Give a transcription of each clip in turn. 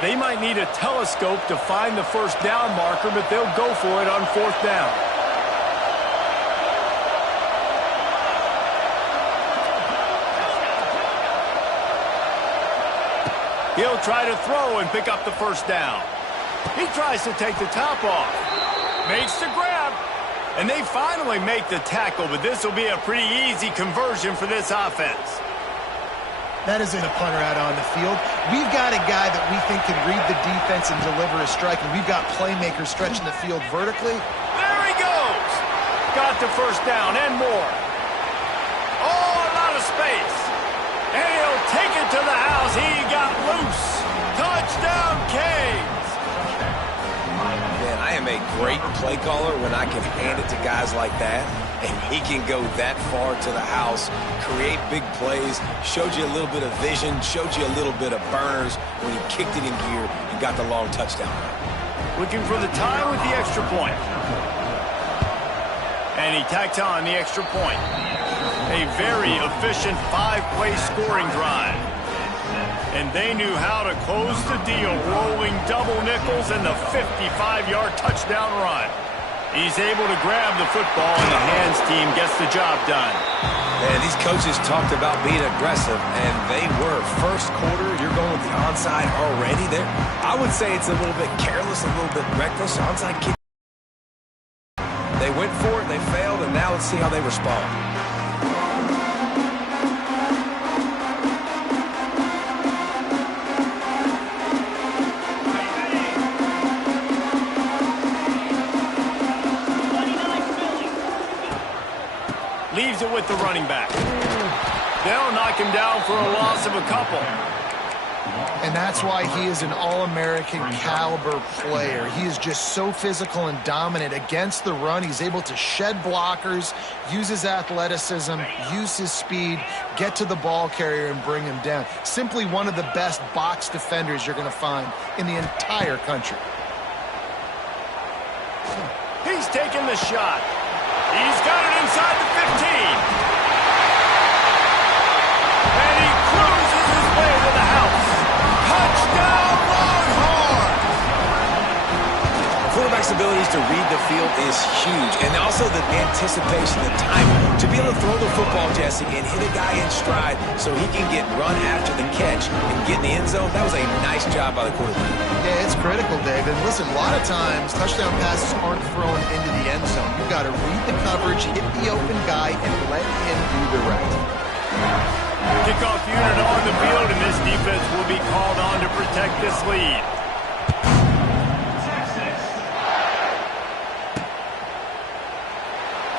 They might need a telescope to find the first down marker, but they'll go for it on fourth down. He'll try to throw and pick up the first down. He tries to take the top off. Makes the grab. And they finally make the tackle, but this will be a pretty easy conversion for this offense. That isn't a punter out on the field. We've got a guy that we think can read the defense and deliver a strike, and we've got playmakers stretching the field vertically. There he goes. Got the first down and more. Oh, a lot of space. And he'll take it to the house. He got loose. Touchdown, Canes. Man, I am a great play caller when I can hand it to guys like that. And he can go that far to the house, create big plays, showed you a little bit of vision, showed you a little bit of burners when he kicked it in gear and got the long touchdown. Looking for the tie with the extra point. And he tacked on the extra point. A very efficient 5-play scoring drive. And they knew how to close the deal, rolling double nickels and the 55-yard touchdown run. He's able to grab the football, and the hands team gets the job done. And these coaches talked about being aggressive, and they were. First quarter, you're going with the onside already there. I would say it's a little bit careless, a little bit reckless. Onside kick. They went for it, they failed, and now let's see how they respond. Leaves it with the running back. They'll knock him down for a loss of a couple. And that's why he is an All-American caliber player. He is just so physical and dominant against the run. He's able to shed blockers, use his athleticism, use his speed, get to the ball carrier and bring him down. Simply one of the best box defenders you're going to find in the entire country. He's taking the shot. He's got it inside the 15. And he cruises his way to the house. Touchdown, Longhorns! The quarterback's abilities to read the field is huge. And also the anticipation, the timing. To be able to throw the football, Jesse, and hit a guy in stride so he can get run after the catch and get in the end zone, that was a nice job by the quarterback. Yeah, it's critical, Dave. And listen, a lot of times touchdown passes aren't thrown into the end zone. You've got to read the coverage, hit the open guy, and let him do the rest. Kickoff unit on the field, and this defense will be called on to protect this lead.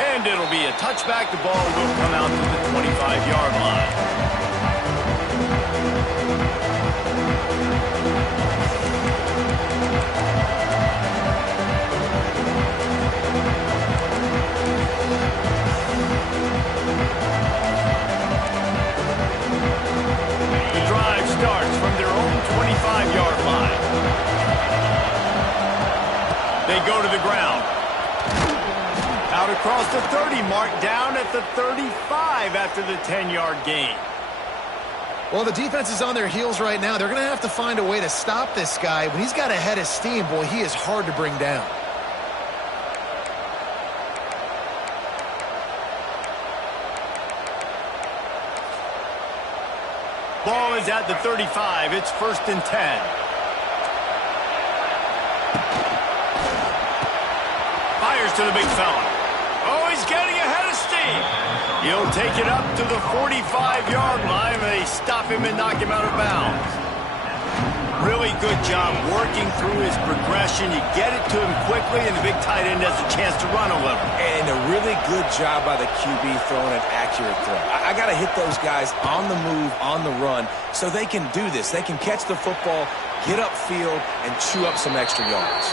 And it'll be a touchback. The ball will come out to the 25-yard line. The drive starts from their own 25-yard line. They go to the ground. Out across the 30 mark, down at the 35 after the 10-yard gain. Well, the defense is on their heels right now. They're going to have to find a way to stop this guy. When he's got a head of steam, boy, he is hard to bring down. Ball is at the 35. It's 1st and 10. Fires to the big fella. Oh, he's getting ahead of steam. He'll take it up to the 45-yard line. They stop him and knock him out of bounds. Really good job working through his progression. You get it to him quickly, and the big tight end has a chance to run a little. And a really good job by the QB throwing an accurate throw. I got to hit those guys on the move, on the run, so they can do this. They can catch the football, get upfield, and chew up some extra yards.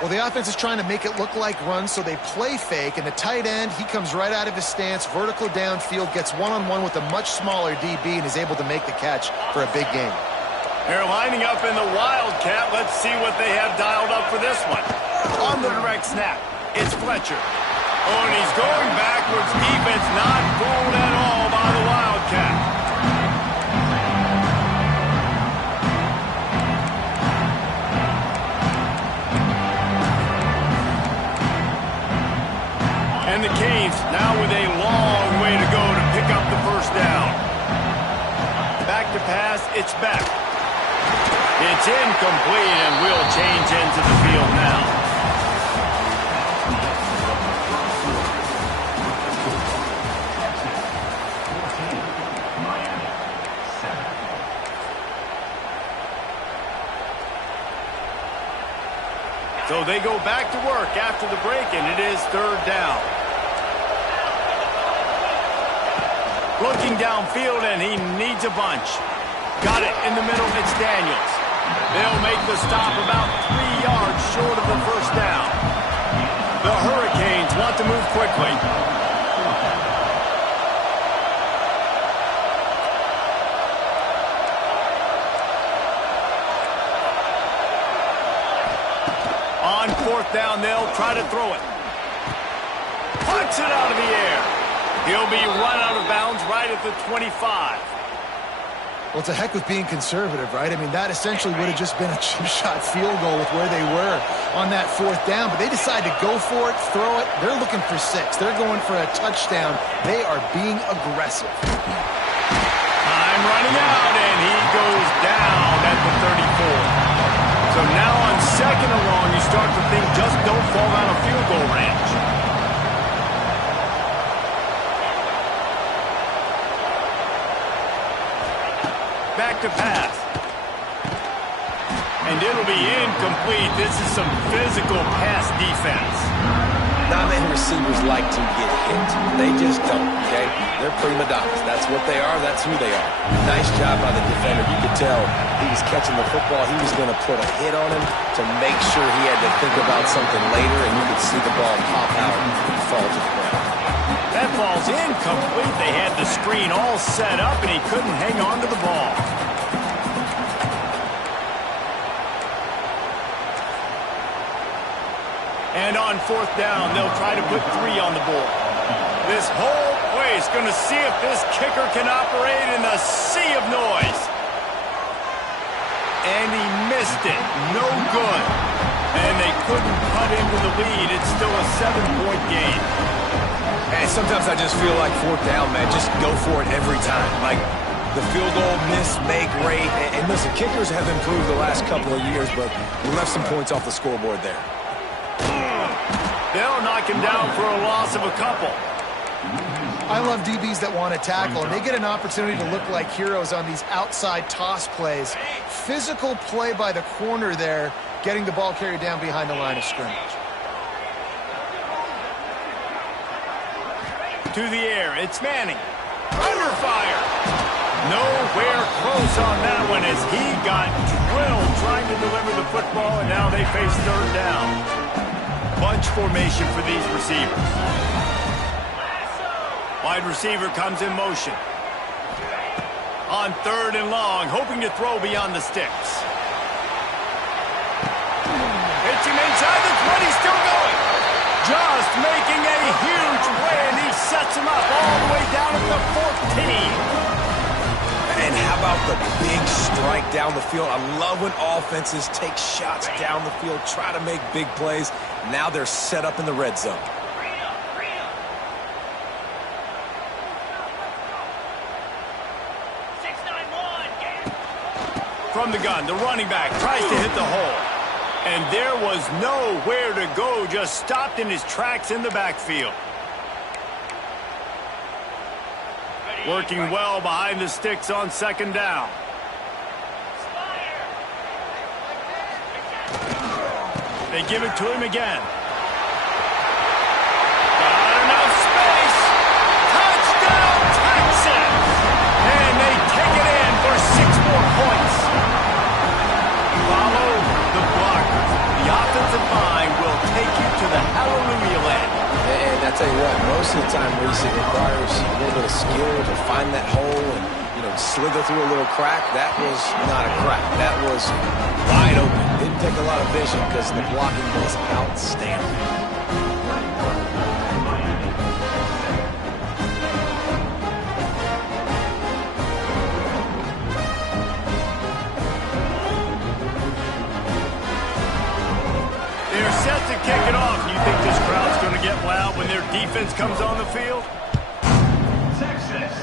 Well, the offense is trying to make it look like runs, so they play fake, and the tight end, he comes right out of his stance, vertical downfield, gets one-on-one with a much smaller DB, and is able to make the catch for a big gain. They're lining up in the Wildcat. Let's see what they have dialed up for this one. On the direct snap, it's Fletcher. Oh, and he's going backwards. Defense not fooled at all by the Wildcat. pick up the first down. Back to pass, it's back. It's incomplete, and we'll change into the field now. So they go back to work after the break, and it is third down. Looking downfield, and he needs a bunch. Got it in the middle, it's Daniels. They'll make the stop about 3 yards short of the first down. The Hurricanes want to move quickly. On fourth down, they'll try to throw it. Punts it out of the air. He'll be run out of bounds right at the 25. Well, to heck with being conservative, right? I mean, that essentially would have just been a chip shot field goal with where they were on that fourth down. But they decide to go for it, throw it. They're looking for 6. They're going for a touchdown. They are being aggressive. Time running out, and he goes down at the 34. So now on second and long, you start to think just don't fall out of field goal range. Back to pass. And it'll be incomplete. This is some physical pass defense. Not many receivers like to get hit. They just don't, okay? They're prima donnas. That's what they are. That's who they are. Nice job by the defender. You could tell he was catching the football. He was going to put a hit on him to make sure he had to think about something later, and you could see the ball pop out and fall to the ground. That ball's incomplete. They had the screen all set up, and he couldn't hang on to the ball. And on fourth down, they'll try to put 3 on the board. This whole place going to see if this kicker can operate in a sea of noise. And he missed it. No good. And they couldn't cut into the lead. It's still a 7-point game. And sometimes I just feel like fourth down, man, just go for it every time. Like the field goal miss, make rate. And listen, kickers have improved the last couple of years, but we left some points off the scoreboard there. They'll knock him down for a loss of a couple. I love DBs that want to tackle, and they get an opportunity to look like heroes on these outside toss plays. Physical play by the corner there, getting the ball carried down behind the line of scrimmage. To the air, it's Manning. Under fire. Nowhere close on that one as he got drilled trying to deliver the football, and now they face third down. Bunch formation for these receivers. Wide receiver comes in motion. On third and long, hoping to throw beyond the sticks. Hits him inside the 20, still going. Just making a huge play, and he sets him up all the way down at the 14. And how about the big strike down the field? I love when offenses take shots down the field, try to make big plays. Now they're set up in the red zone. From the gun, the running back tries to hit the hole. And there was nowhere to go, just stopped in his tracks in the backfield. Working well behind the sticks on second down. They give it to him again. Got enough space. Touchdown, Texans! And they take it in for 6 more points. Follow the blockers. The offensive line will take you to the hallelujah land. And I tell you what, most of the time, Reese, it requires a little bit of skill to find that hole and, slither through a little crack. That was not a crack. That was wide open. Didn't take a lot of vision because the blocking was outstanding. They're set to kick it off. You think this crowd's going to get loud when their defense comes on the field? Texas.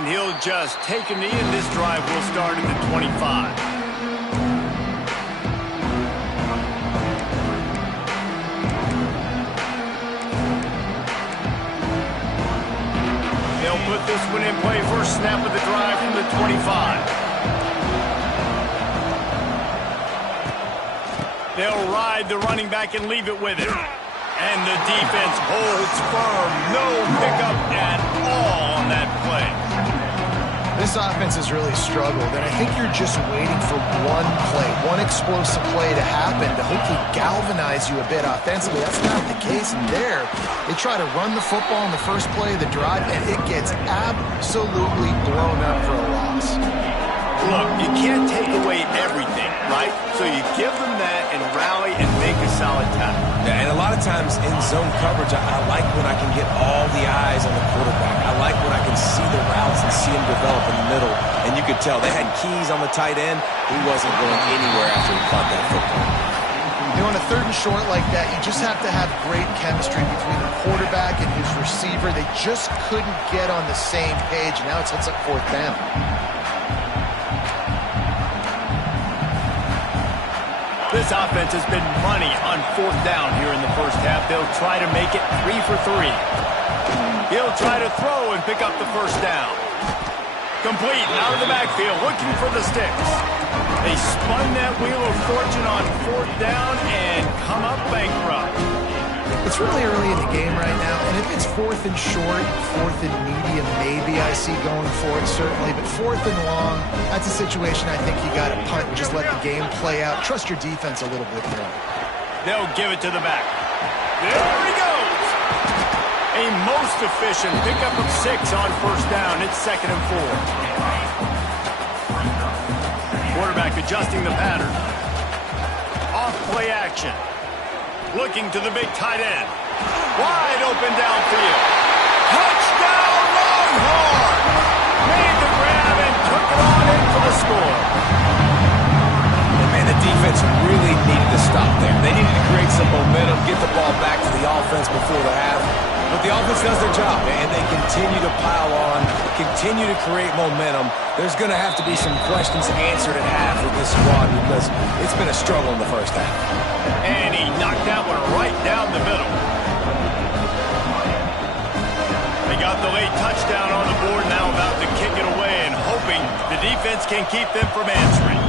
And he'll just take a knee, and this drive will start at the 25. They'll put this one in play first snap of the drive from the 25. They'll ride the running back and leave it with him. And the defense holds firm. No pickup at all on that play. This offense has really struggled, and I think you're just waiting for one play, one explosive play to happen to hopefully galvanize you a bit offensively. That's not the case. And there, they try to run the football in the first play of the drive, and it gets absolutely blown up for a loss. Look, you can't take away everything, right? So you give them that and rally and make a solid tackle. Yeah, and a lot of times in zone coverage, I like when I can get all the eyes on the quarterback. I like when I can see the routes and see him develop in the middle. And you could tell they had keys on the tight end. He wasn't going anywhere after he caught that football. You know, on a third and short like that, you just have to have great chemistry between the quarterback and his receiver. They just couldn't get on the same page. Now it's a fourth down. This offense has been money on fourth down here in the first half. They'll try to make it 3 for 3. He'll try to throw and pick up the first down. Complete out of the backfield, looking for the sticks. They spun that wheel of fortune on fourth down and come up bankrupt. It's really early in the game right now, and if it's fourth and short, fourth and medium, maybe I see going for it, certainly. But fourth and long, that's a situation I think you got to punt and just let the game play out. Trust your defense a little bit more. They'll give it to the back. There he goes. A most efficient pickup of 6 on first down. It's 2nd and 4. Quarterback adjusting the pattern. Off play action. Looking to the big tight end. Wide open downfield. Touchdown Longhorn! Made the grab and took it on in for the score. And man, the defense really needed to stop there. They needed to create some momentum, get the ball back to the offense before the half. But the offense does their job, and they continue to pile on, continue to create momentum. There's going to have to be some questions answered at half with this squad because it's been a struggle in the first half. And he knocked that one right down the middle. They got the late touchdown on the board, now about to kick it away and hoping the defense can keep them from answering.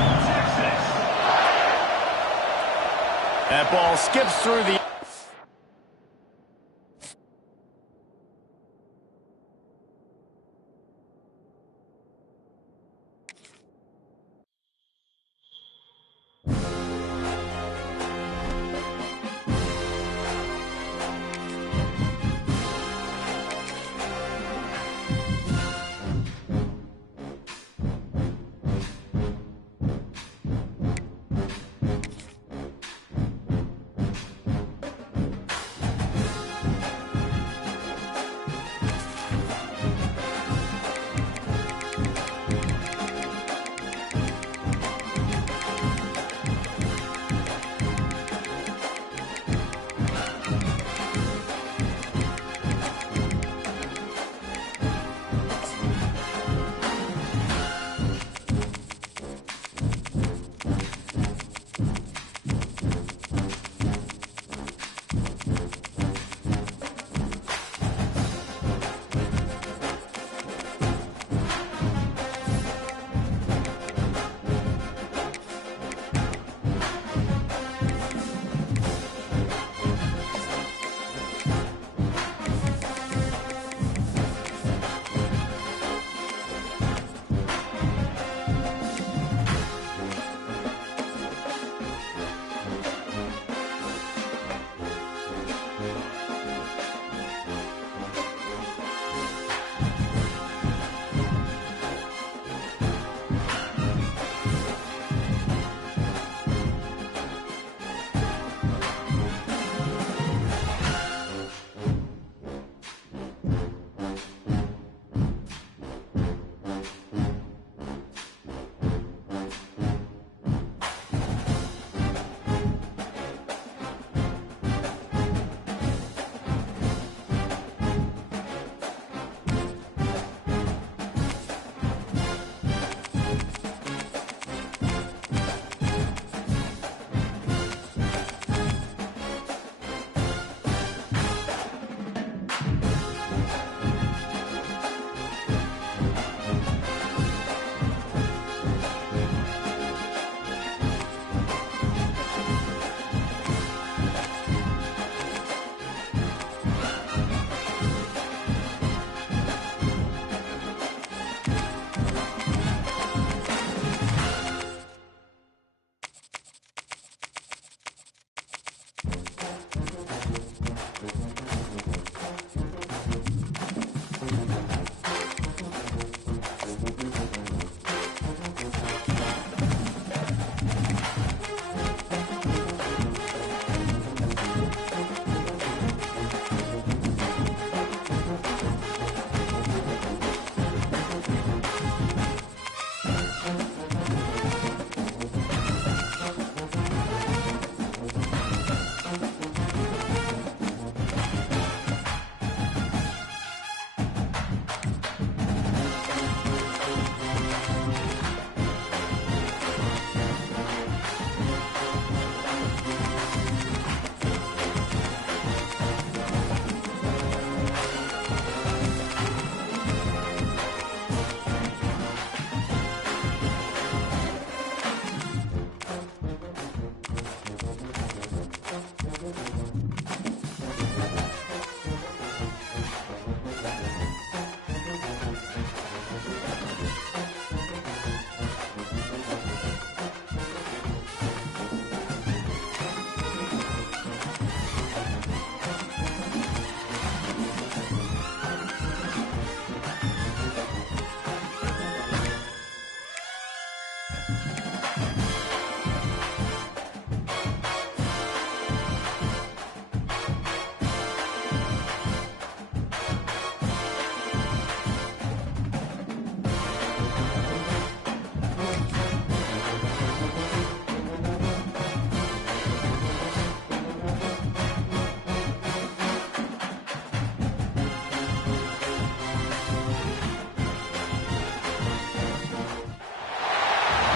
That ball skips through the...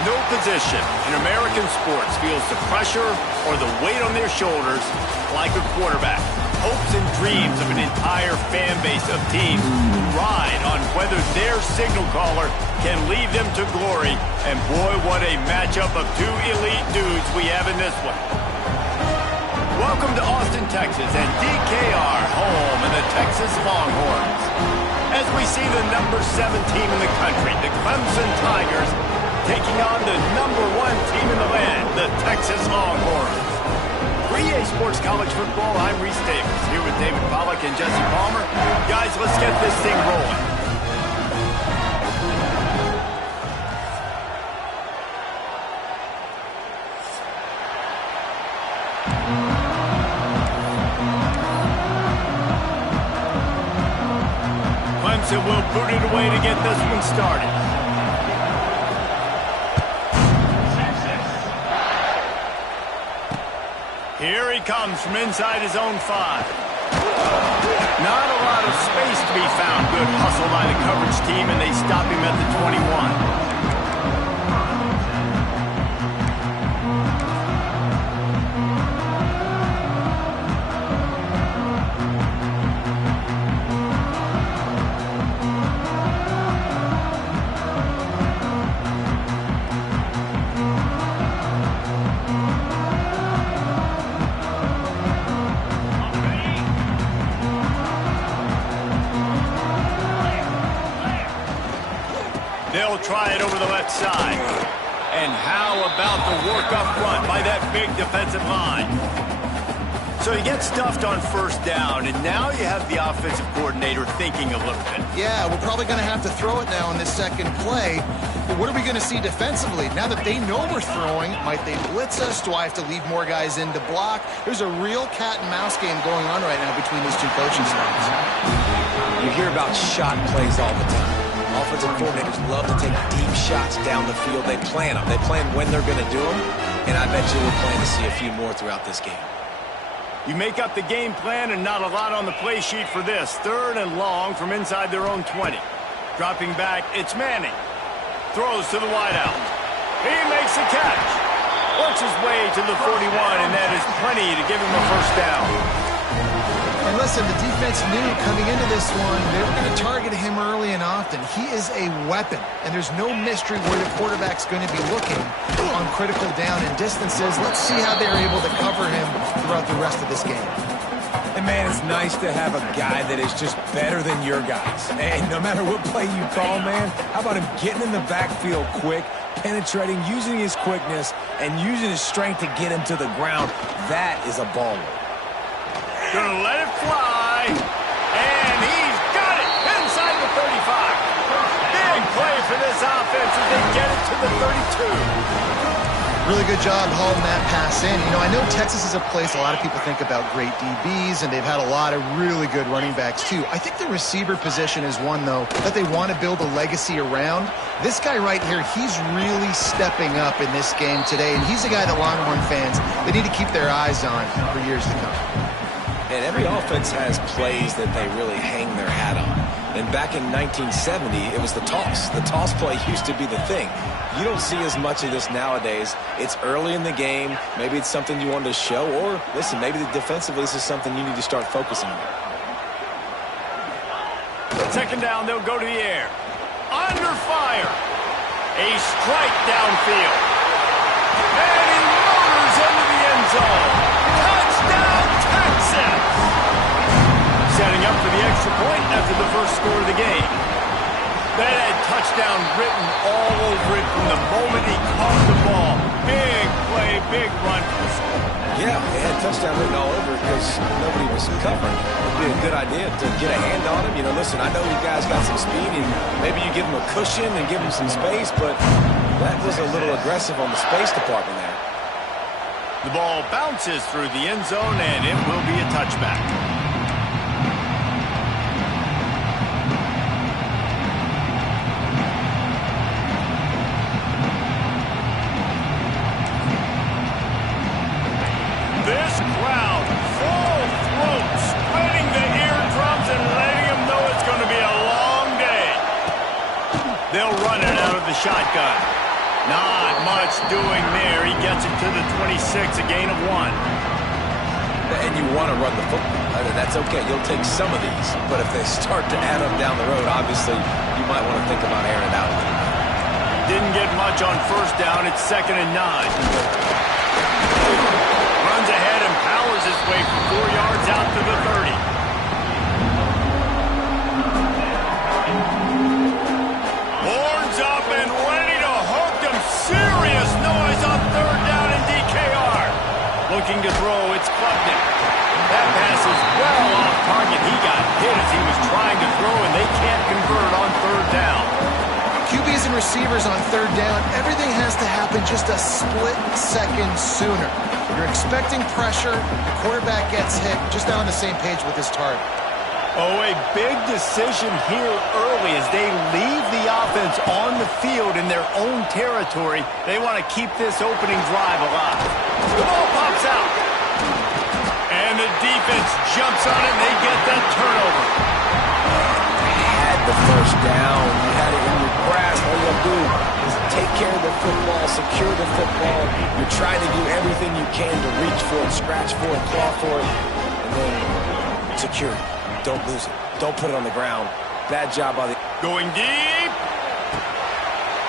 No position in American sports feels the pressure or the weight on their shoulders like a quarterback. Hopes and dreams of an entire fan base of teams ride on whether their signal caller can lead them to glory. And boy, what a matchup of two elite dudes we have in this one. Welcome to Austin, Texas, and DKR, home in the Texas Longhorns. As we see the number 7 team in the country, the Clemson Tigers, taking on the number 1 team in the land, the Texas Longhorns. For EA Sports College Football, I'm Reese Davis, here with David Pollack and Jesse Palmer. Guys, let's get this thing rolling. Clemson will boot it away to get this one started. Here he comes from inside his own 5. Not a lot of space to be found. Good hustle by the coverage team, and they stop him at the 21. They'll try it over the left side. And how about the work up front by that big defensive line? So he gets stuffed on first down, and now you have the offensive coordinator thinking a little bit. Yeah, we're probably going to have to throw it now in this second play. But what are we going to see defensively? Now that they know we're throwing, might they blitz us? Do I have to leave more guys in to block? There's a real cat and mouse game going on right now between these two coaching staffs. You hear about shot plays all the time. Offensive coordinators love to take deep shots down the field. They plan them. They plan when they're going to do them, and I bet you we'll plan to see a few more throughout this game. You make up the game plan and not a lot on the play sheet for this. 3rd and long from inside their own 20. Dropping back, it's Manning. Throws to the wideout. He makes the catch. Works his way to the 41, and that is plenty to give him a first down. And listen, the defense knew coming into this one, they were going to target him early and often. He is a weapon, and there's no mystery where the quarterback's going to be looking on critical down and distances. Let's see how they're able to cover him throughout the rest of this game. And, man, it's nice to have a guy that is just better than your guys. And no matter what play you call, man, how about him getting in the backfield quick, penetrating, using his quickness, and using his strength to get him to the ground. That is a baller. Gonna let it fly, and he's got it inside the 35. Big play for this offense as they get it to the 32. Really good job hauling that pass in. You know, I know Texas is a place a lot of people think about great DBs, and they've had a lot of really good running backs too. I think the receiver position is one, though, that they want to build a legacy around. This guy right here, he's really stepping up in this game today, and he's a guy that Longhorn fans, they need to keep their eyes on for years to come. And every offense has plays that they really hang their hat on. And back in 1970, it was the toss. The toss play used to be the thing. You don't see as much of this nowadays. It's early in the game. Maybe it's something you wanted to show. Or, listen, maybe defensively this is something you need to start focusing on. 2nd down, they'll go to the air. Under fire. A strike downfield. And he motors into the end zone. Touchdown, Texas! Setting up for the extra point after the first score of the game. That had touchdown written all over it from the moment he caught the ball. Big play, big run for the score. Yeah, they had touchdown written all over it because nobody was covering. It'd be a good idea to get a hand on him. You know, listen, I know you guys got some speed, and maybe you give him a cushion and give him some space, but that was a little aggressive on the space department there. The ball bounces through the end zone, and it will be a touchback. This crowd, full throat, spreading the eardrums and letting them know it's going to be a long day. They'll run it out of the shotgun. Not much doing there. He gets it to the 26, a gain of 1. And you want to run the football. That's okay. You'll take some of these. But if they start to add up down the road, obviously, you might want to think about airing it out. Didn't get much on first down. It's 2nd and 9. Runs ahead and powers his way for 4 yards out to the 30. Horns up and ready to hook them. Serious noise on 3rd down in DKR. Looking to throw, it's Klubnik. That pass is well off target. He got hit as he was trying to throw, and they can't convert on 3rd down. QBs and receivers on 3rd down, everything has to happen just a split second sooner. You're expecting pressure, the quarterback gets hit, just not on the same page with his target. Oh, a big decision here early as they leave the offense on the field in their own territory. They want to keep this opening drive alive. The ball pops out. And the defense jumps on it, and they get that turnover. Had the first down. You had it in your grasp. All you got to do is take care of the football, secure the football. You're trying to do everything you can to reach for it, scratch for it, claw for it, and then secure it. Don't lose it. Don't put it on the ground. Bad job by the... Going deep.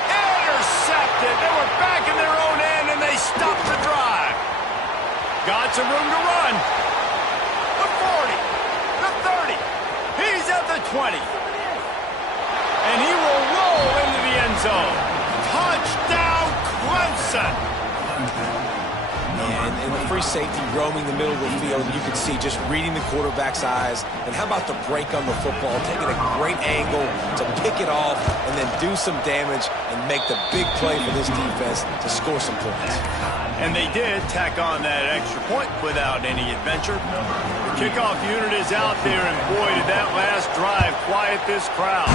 Intercepted. They were back in their own end, and they stopped the drive. Got some room to run. The 40. The 30. He's at the 20. And he will roll into the end zone. Touchdown, Clemson. And the free safety roaming the middle of the field, you can see just reading the quarterback's eyes. And how about the break on the football, taking a great angle to pick it off and then do some damage and make the big play for this defense to score some points. And they did tack on that extra point without any adventure. The kickoff unit is out there, and boy, did that last drive quiet this crowd.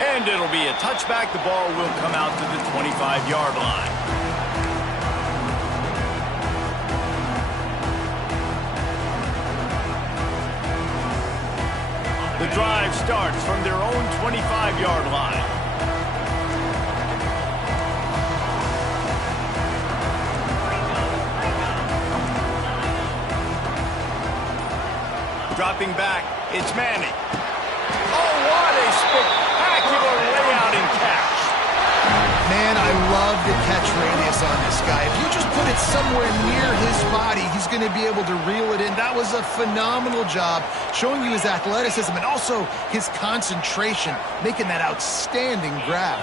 And it'll be a touchback. The ball will come out to the 25-yard line. The drive starts from their own 25-yard line. Dropping back, it's Manning. Oh, what a spectacular layout and catch. Man, I love the catch radius on this guy. If you just put it somewhere near his body, he's going to be able to reel it in. That was a phenomenal job, showing you his athleticism and also his concentration, making that outstanding grab.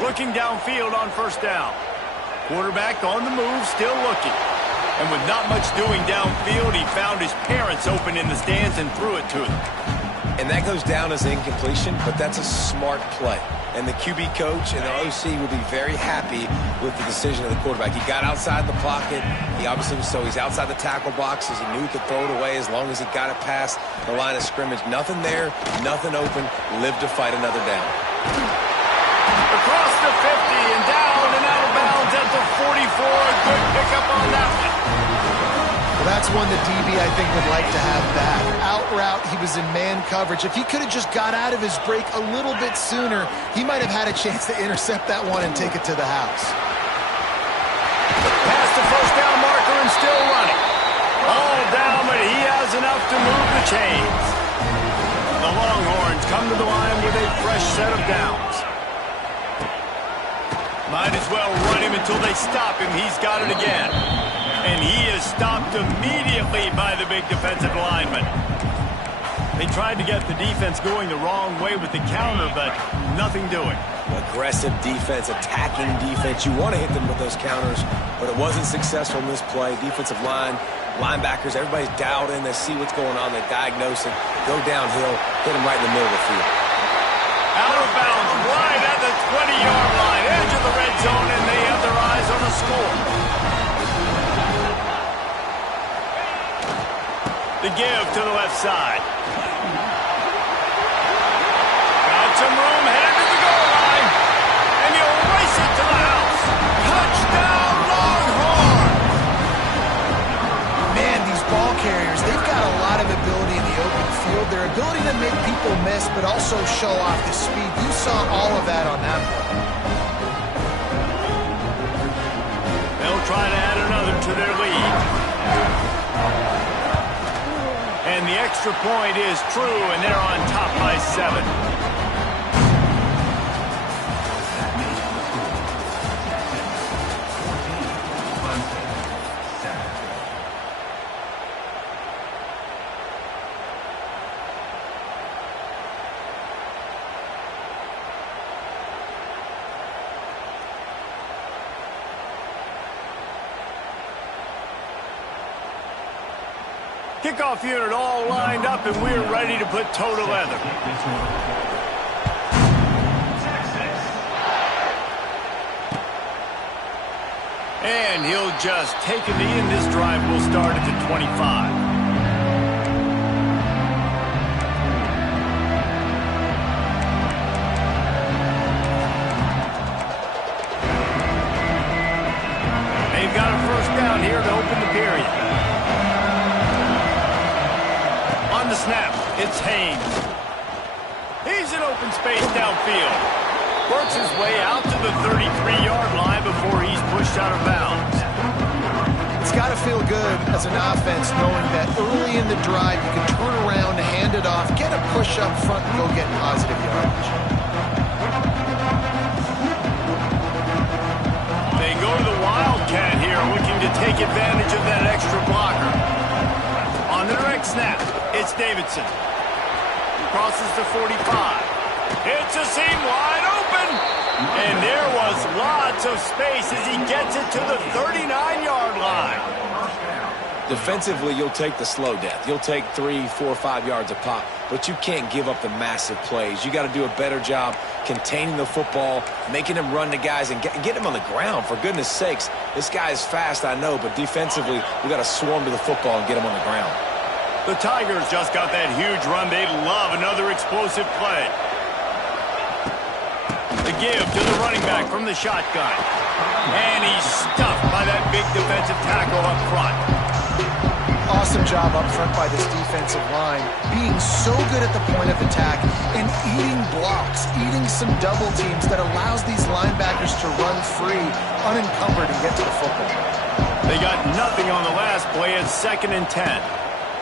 Looking downfield on first down. Quarterback on the move, still looking. And with not much doing downfield, he found his parents open in the stands and threw it to them. And that goes down as an incompletion, but that's a smart play. And the QB coach and the OC will be very happy with the decision of the quarterback. He got outside the pocket. He obviously was, so he's outside the tackle boxes. He knew he could throw it away as long as he got it past the line of scrimmage. Nothing there, nothing open. Live to fight another down. Across the 50 and down and out of bounds at the 44. A good pickup on that one. Well, that's one that DB, I think, would like to have back. Out route, he was in man coverage. If he could have just got out of his break a little bit sooner, he might have had a chance to intercept that one and take it to the house. Past the first down marker and still running. All down, but he has enough to move the chains. The Longhorns come to the line with a fresh set of downs. Might as well run him until they stop him. He's got it again. And he is stopped immediately by the big defensive lineman. They tried to get the defense going the wrong way with the counter, but nothing doing. Aggressive defense, attacking defense. You want to hit them with those counters, but it wasn't successful in this play. Defensive line, linebackers, everybody's dialed in. They see what's going on. They diagnose it. Go downhill, hit them right in the middle of the field. Out of bounds, right at the 20-yard line, edge of the red zone, and they have their eyes on the score. The give to the left side. Got some room, headed to the goal line. And he'll race it to the house. Touchdown, Longhorns! Man, these ball carriers, they've got a lot of ability in the open field. Their ability to make people miss, but also show off the speed. You saw all of that on that play. They'll try to add another to their lead. And the extra point is true, and they're on top by 7. Kickoff unit all lined up, and we're ready to put toe to leather. And he'll just take a knee, and this drive will start at the 25. They've got a first down here to open the period. On the snap, it's Haynes. He's in open space downfield. Works his way out to the 33-yard line before he's pushed out of bounds. It's got to feel good as an offense knowing that early in the drive you can turn around, hand it off, get a push up front, and go get positive yardage. They go to the Wildcat here, looking to take advantage of that extra blocker. On the direct snap, it's Davidson. Crosses the 45. It's a seam wide open. And there was lots of space as he gets it to the 39-yard line. Defensively, you'll take the slow death. You'll take 3, 4, 5 yards a pop, but you can't give up the massive plays. You got to do a better job containing the football, making him run to guys, and get him on the ground. For goodness sakes, this guy is fast, I know, but defensively, we got to swarm to the football and get him on the ground. The Tigers just got that huge run. They love another explosive play. The give to the running back from the shotgun. And he's stuffed by that big defensive tackle up front. Awesome job up front by this defensive line, being so good at the point of attack and eating blocks, eating some double teams that allows these linebackers to run free, unencumbered, and get to the football. They got nothing on the last play at 2nd and 10.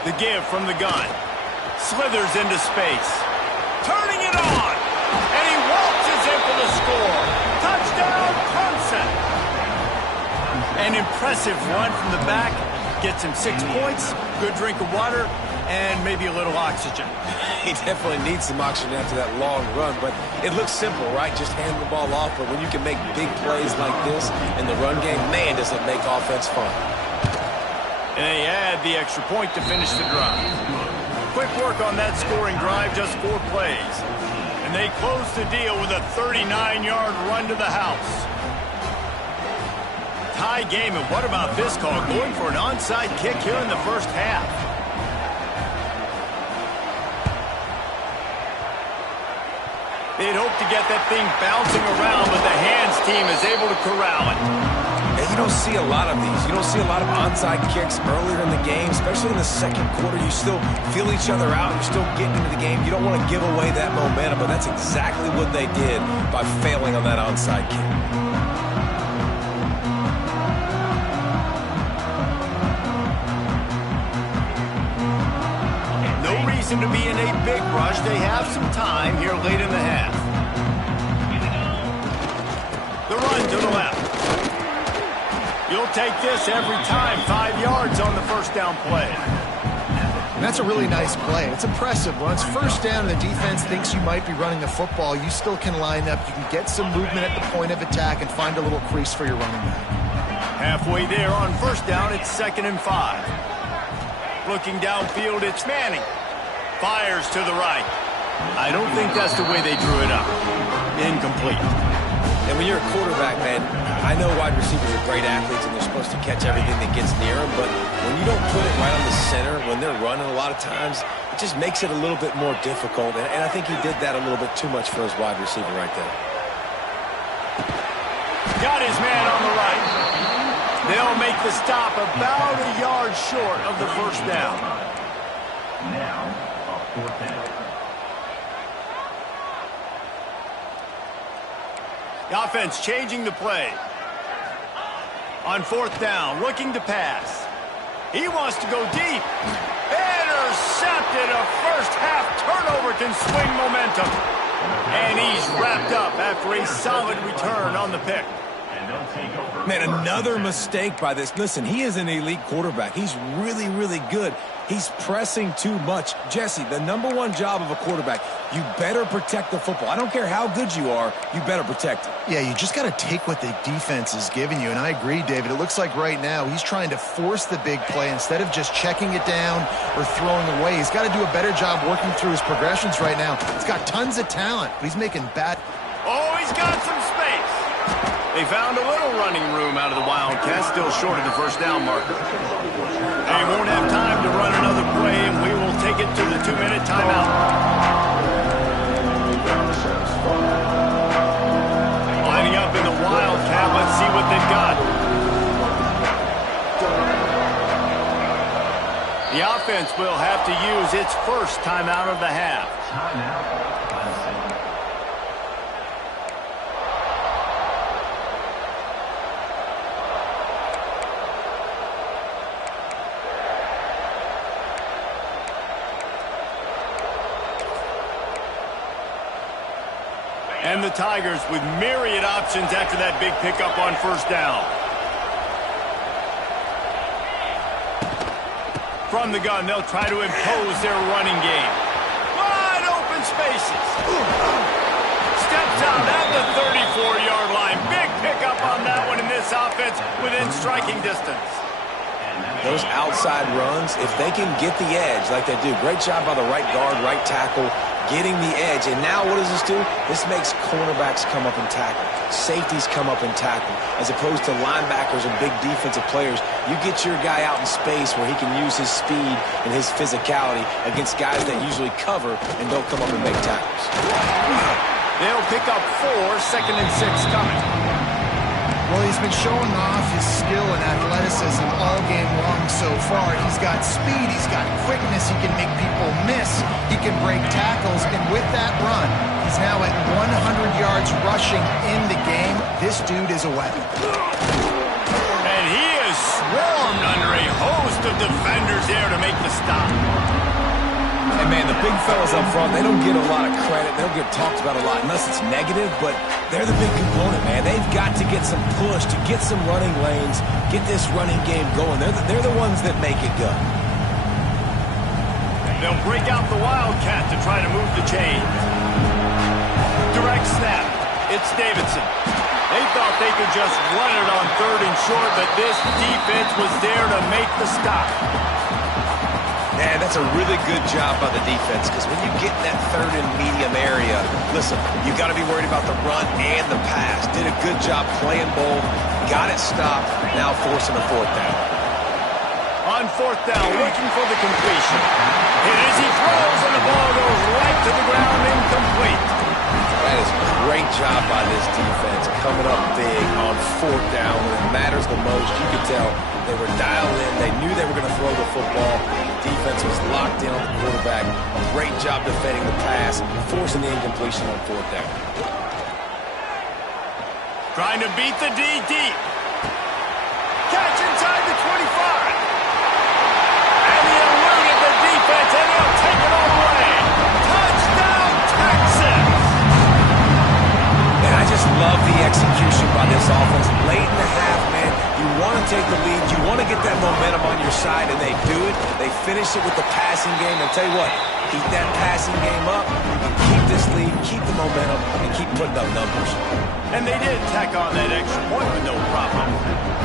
The give from the gun. Slithers into space. Turning it on. And he waltzes in for the score. Touchdown, Clemson. An impressive run from the back. Gets him 6 points, good drink of water, and maybe a little oxygen. He definitely needs some oxygen after that long run, but it looks simple, right? Just hand the ball off, but when you can make big plays like this in the run game, man, does it make offense fun. And they add the extra point to finish the drive. Quick work on that scoring drive, just 4 plays. And they close the deal with a 39-yard run to the house. Tie game, and what about this call? Going for an onside kick here in the first half. They'd hope to get that thing bouncing around, but the hands team is able to corral it. And you don't see a lot of these. You don't see a lot of onside kicks earlier in the game, especially in the second quarter. You still feel each other out. You're still getting into the game. You don't want to give away that momentum, but that's exactly what they did by failing on that onside kick. No reason to be in a big rush. They have some time here late in the half. The run to the left. You'll take this every time. 5 yards on the first down play. And that's a really nice play. It's impressive. Once first down and the defense thinks you might be running the football, you still can line up. You can get some movement at the point of attack and find a little crease for your running back. Halfway there on first down, it's 2nd and 5. Looking downfield, it's Manning. Fires to the right. I don't think that's the way they drew it up. Incomplete. And when you're a quarterback, man, I know wide receivers are great athletes and they're supposed to catch everything that gets near them, but when you don't put it right on the center, when they're running a lot of times, it just makes it a little bit more difficult. And I think he did that a little bit too much for his wide receiver right there. Got his man on the right. They'll make the stop about a yard short of the first down. Now, a 4th down. The offense changing the play. On 4th down, looking to pass. He wants to go deep. Intercepted. A first-half turnover can swing momentum. And he's wrapped up after a solid return on the pick. Man, another mistake by this. Listen, he is an elite quarterback. He's really, really good. He's pressing too much. Jesse, the #1 job of a quarterback, you better protect the football. I don't care how good you are, you better protect it. Yeah, you just got to take what the defense is giving you. And I agree, David. It looks like right now he's trying to force the big play instead of just checking it down or throwing away. He's got to do a better job working through his progressions right now. He's got tons of talent, but he's making bad... Oh, he's got some space. They found a little running room out of the Wildcats, still short of the first down marker. They won't have time to run another play, and we will take it to the 2-minute timeout. Lining up in the Wildcat, let's see what they've got. The offense will have to use its first timeout of the half. And the Tigers with myriad options after that big pickup on first down. From the gun, they'll try to impose their running game. Wide open spaces. Steps out at the 34-yard line. Big pickup on that one in this offense within striking distance. Those outside runs, if they can get the edge like they do, great job by the right guard, right tackle, getting the edge. And now what does this do? This makes cornerbacks come up and tackle. Safeties come up and tackle. As opposed to linebackers and big defensive players, you get your guy out in space where he can use his speed and his physicality against guys that usually cover and don't come up and make tackles. They'll pick up 4, 2nd and 6 coming. Well, he's been showing off his skill and athleticism all game long so far. He's got speed, he's got quickness, he can make people miss, he can break tackles, and with that run, he's now at 100 yards rushing in the game. This dude is a weapon. And he is swarmed under a host of defenders there to make the stop. And, man, the big fellas up front, they don't get a lot of credit. They don't get talked about a lot unless it's negative, but they're the big component, man. They've got to get some push, to get some running lanes, get this running game going. They're the ones that make it go. They'll break out the Wildcat to try to move the chains. Direct snap. It's Davidson. They thought they could just run it on 3rd and short, but this defense was there to make the stop. Man, that's a really good job by the defense because when you get in that 3rd and medium area, listen, you got to be worried about the run and the pass. Did a good job playing both, got it stopped, now forcing a 4th down. On 4th down, looking for the completion. And as he throws, and the ball goes right to the ground, incomplete. That is a great job by this defense, coming up big on 4th down when it matters the most. You could tell they were dialed in. They knew they were going to throw the football. The defense was locked in on the quarterback. Great job defending the pass, forcing the incompletion on 4th down. Trying to beat the D deep. Catch inside the 25. And he eluded the defense, and he'll take it all the way. Touchdown, Texas! Man, I just love the execution by this offense. Late in the half, man, you want to take the lead. You want to get that momentum on your side, and they do it. They finish it with the passing game. And tell you what, keep that passing game up. You can keep this lead, keep the momentum, and keep putting up numbers. And they did tack on that extra point with no problem.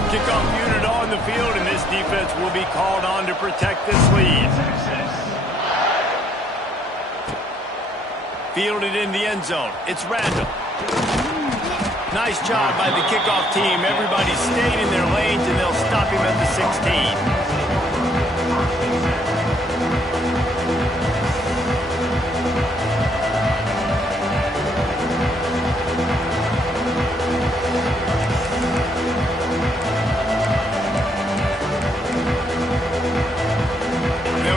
Kickoff unit on the field, and this defense will be called on to protect this lead. Fielded in the end zone. It's Randall. Nice job by the kickoff team. Everybody stayed in their lanes, and they'll stop him at the 16.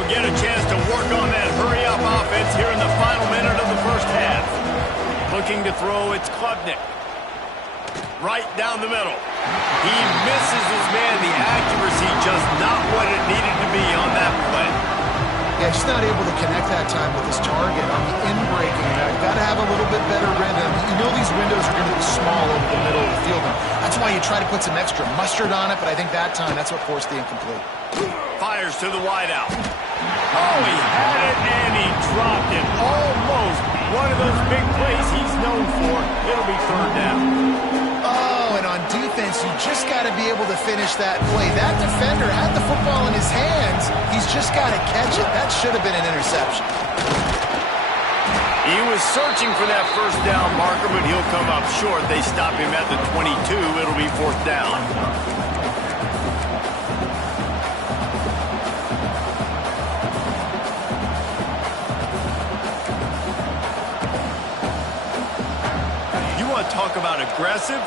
He'll get a chance to work on that hurry-up offense here in the final minute of the first half. Looking to throw, it's Klubnik. Right down the middle. He misses his man. The accuracy just not what it needed to be on that play. Yeah, just not able to connect that time with his target on the in-breaking. Got to have a little bit better rhythm. You know these windows are going to be small over the middle of the field. And that's why you try to put some extra mustard on it, but I think that time that's what forced the incomplete. Fires to the wideout. Oh, he had it and he dropped it. Almost one of those big plays he's known for. It'll be third down. Oh, and on defense, you just got to be able to finish that play. That defender had the football in his hands. He's just got to catch it. That should have been an interception. He was searching for that first down marker, but he'll come up short. They stop him at the 22. It'll be fourth down. Talk about aggressive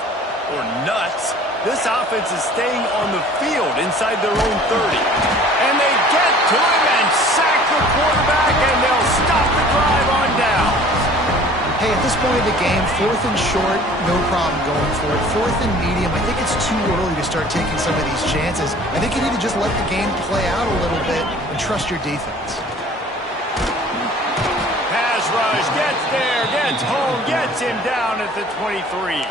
or nuts. This offense is staying on the field inside their own 30. And they get to him and sack the quarterback, and they'll stop the drive on down. Hey, at this point of the game, fourth and short, no problem going for it. Fourth and medium, I think it's too early to start taking some of these chances. I think you need to just let the game play out a little bit and trust your defense. Rush gets there, gets home, gets him down at the 23.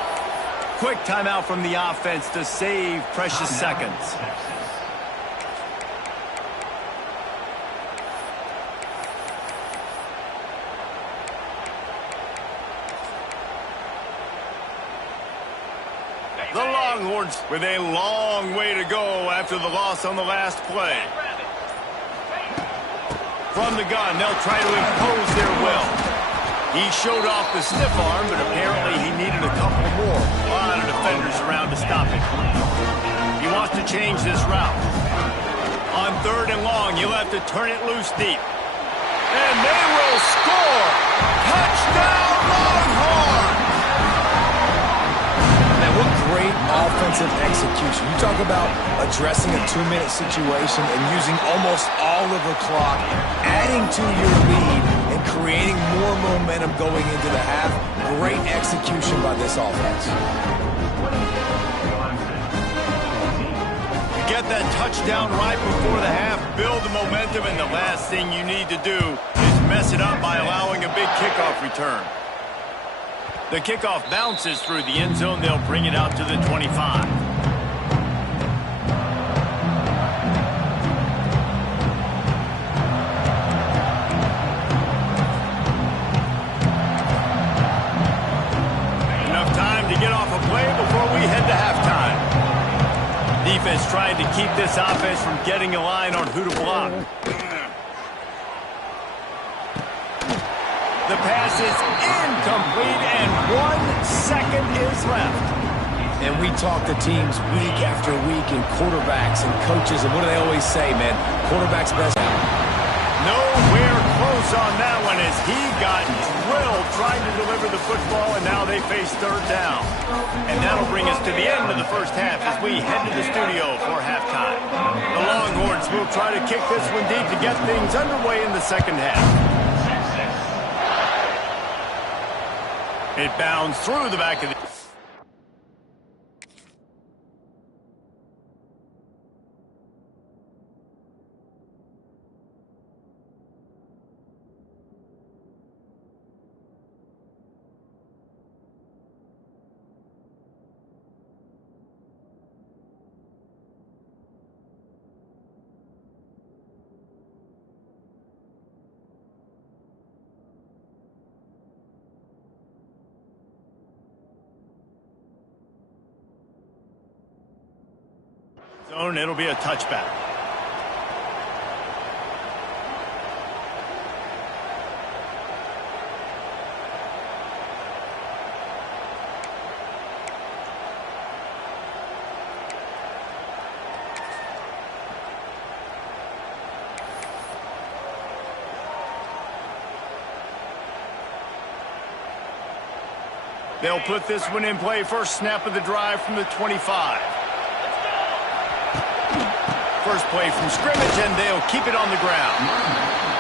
Quick timeout from the offense to save precious seconds. The Longhorns with a long way to go after the loss on the last play. From the gun, they'll try to impose their will. He showed off the stiff arm, but apparently he needed a couple more. A lot of defenders around to stop him. He wants to change this route. On third and long, you'll have to turn it loose deep. And they will score! Touchdown, Longhorns! Man, what great offensive execution. You talk about addressing a 2-minute situation and using almost all of the clock, adding to your lead, and creating more momentum going into the half. Great execution by this offense. You get that touchdown right before the half, build the momentum, and the last thing you need to do is mess it up by allowing a big kickoff return. The kickoff bounces through the end zone. They'll bring it out to the 25. Enough time to get off a play before we head to halftime. Defense trying to keep this offense from getting a line on who to block. The pass is incomplete, and 1 second is left. And we talk to teams week after week, and quarterbacks and coaches, and what do they always say, man? Quarterback's best. Nowhere close on that one as he got drilled trying to deliver the football, and now they face third down. And that'll bring us to the end of the first half as we head to the studio for halftime. The Longhorns will try to kick this one deep to get things underway in the second half. It bounds through the back of the... zone. It'll be a touchback. They'll put this one in play. First snap of the drive from the 25. first play from scrimmage, and they'll keep it on the ground.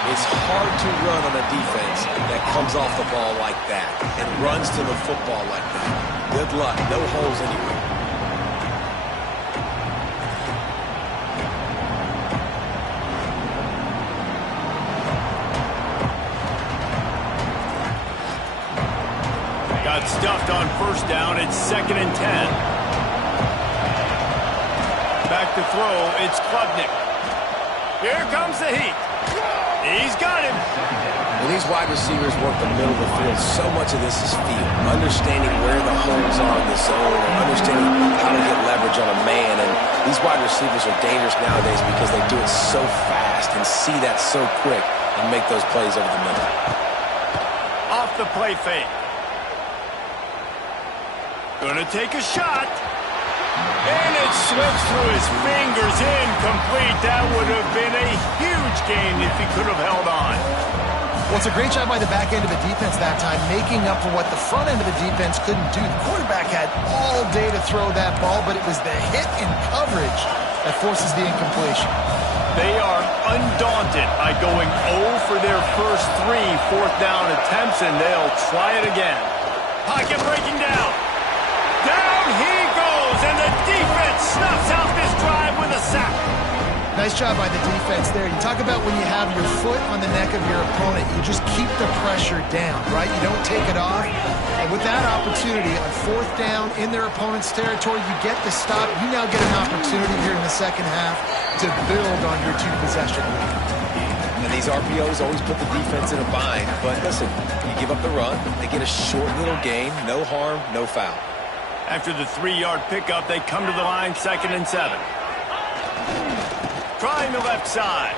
It's hard to run on a defense that comes off the ball like that and runs to the football like that. Good luck. No holes anywhere. Got stuffed on first down. It's 2nd and 10. Back to throw. It's Klubnik. Here comes the heat. He's got him. When these wide receivers work the middle of the field, so much of this is feel. Understanding where the holes are in the zone and understanding how to get leverage on a man. And these wide receivers are dangerous nowadays because they do it so fast and see that so quick and make those plays over the middle. Off the play fake. Gonna take a shot. And it slips through his fingers, incomplete. That would have been a huge gain if he could have held on. Well, it's a great job by the back end of the defense that time, making up for what the front end of the defense couldn't do. The quarterback had all day to throw that ball, but it was the hit in coverage that forces the incompletion. They are undaunted by going 0 for their first 3 fourth down attempts, and they'll try it again. Pocket breaking down. Down he goes, and the defense snuffs out this drive with a sack. Nice job by the defense there. You talk about when you have your foot on the neck of your opponent, you just keep the pressure down, right? You don't take it off. And with that opportunity on fourth down in their opponent's territory, you get the stop. You now get an opportunity here in the second half to build on your 2-possession lead. And these RPOs always put the defense in a bind. But listen, you give up the run, they get a short little gain, no harm, no foul. After the 3-yard pickup, they come to the line, 2nd and 7. Trying the left side.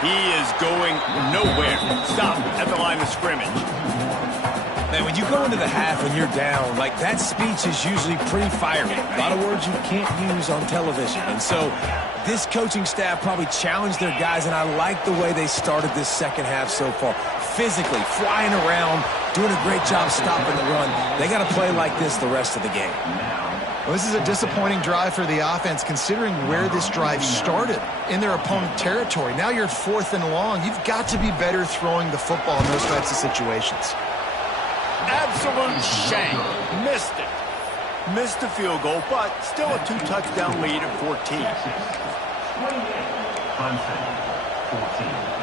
He is going nowhere. Stop at the line of scrimmage. Man, when you go into the half and you're down, like that speech is usually pretty fiery. A lot of words you can't use on television. And so this coaching staff probably challenged their guys, and I like the way they started this second half so far. Physically, flying around, doing a great job stopping the run. They got to play like this the rest of the game. Well, this is a disappointing drive for the offense, considering where this drive started in their opponent territory. Now you're 4th and long. You've got to be better throwing the football in those types of situations. Absolute shame. Missed it. Missed the field goal, but still a 2-touchdown lead at 14. 14.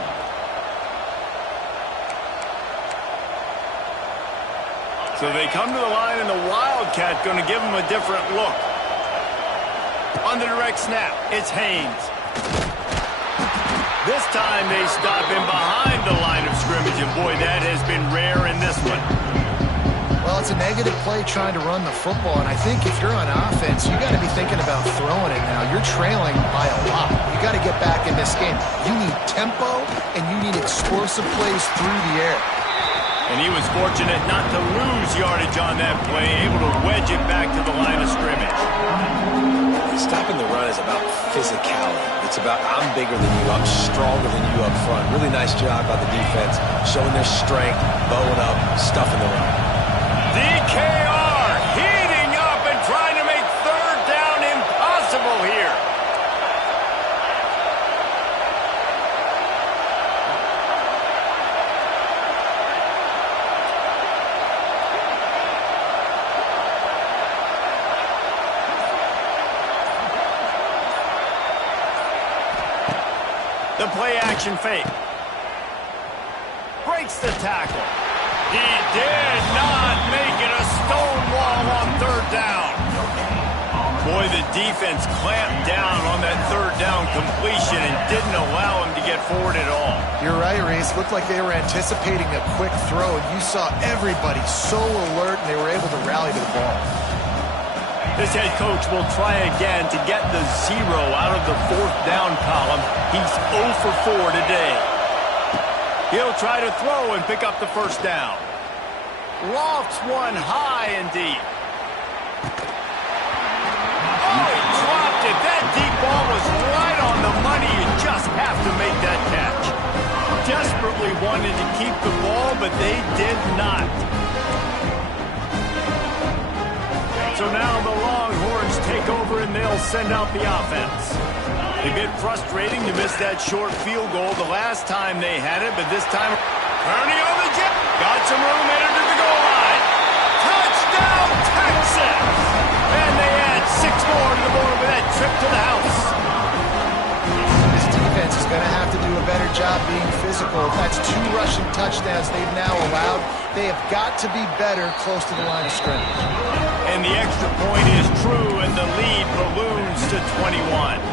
So they come to the line, and the Wildcat going to give them a different look. On the direct snap, it's Haynes. This time they stop him behind the line of scrimmage, and boy, that has been rare in this one. Well, it's a negative play trying to run the football, and I think if you're on offense, you got to be thinking about throwing it now. You're trailing by a lot. You got to get back in this game. You need tempo, and you need explosive plays through the air. And he was fortunate not to lose yardage on that play, able to wedge it back to the line of scrimmage. Stopping the run is about physicality. It's about I'm bigger than you, I'm stronger than you up front. Really nice job by the defense, showing their strength, bowing up, stuffing the run. DKR heating up and trying to make 3rd down impossible here. The play-action fake. Breaks the tackle. He did not make it a stonewall on 3rd down. Boy, the defense clamped down on that 3rd down completion and didn't allow him to get forward at all. You're right, Reese. Looked like they were anticipating a quick throw, and you saw everybody so alert, and they were able to rally to the ball. This head coach will try again to get the 0 out of the 4th down column. He's 0 for 4 today. He'll try to throw and pick up the 1st down. Lofts one high and deep. Oh, he dropped it. That deep ball was right on the money. You just have to make that catch. Desperately wanted to keep the ball, but they did not. So now the Longhorns take over, and they'll they'll send out the offense. A bit frustrating to miss that short field goal the last time they had it, but this time, turning on the jet. Got some room, entered to the goal line. Touchdown, Texas! And they add 6 more to the board with that trip to the house. This defense is going to have to do a better job being physical. That's 2 rushing touchdowns they've now allowed. They have got to be better close to the line of scrimmage. And the extra point is true, and the lead balloons to 21.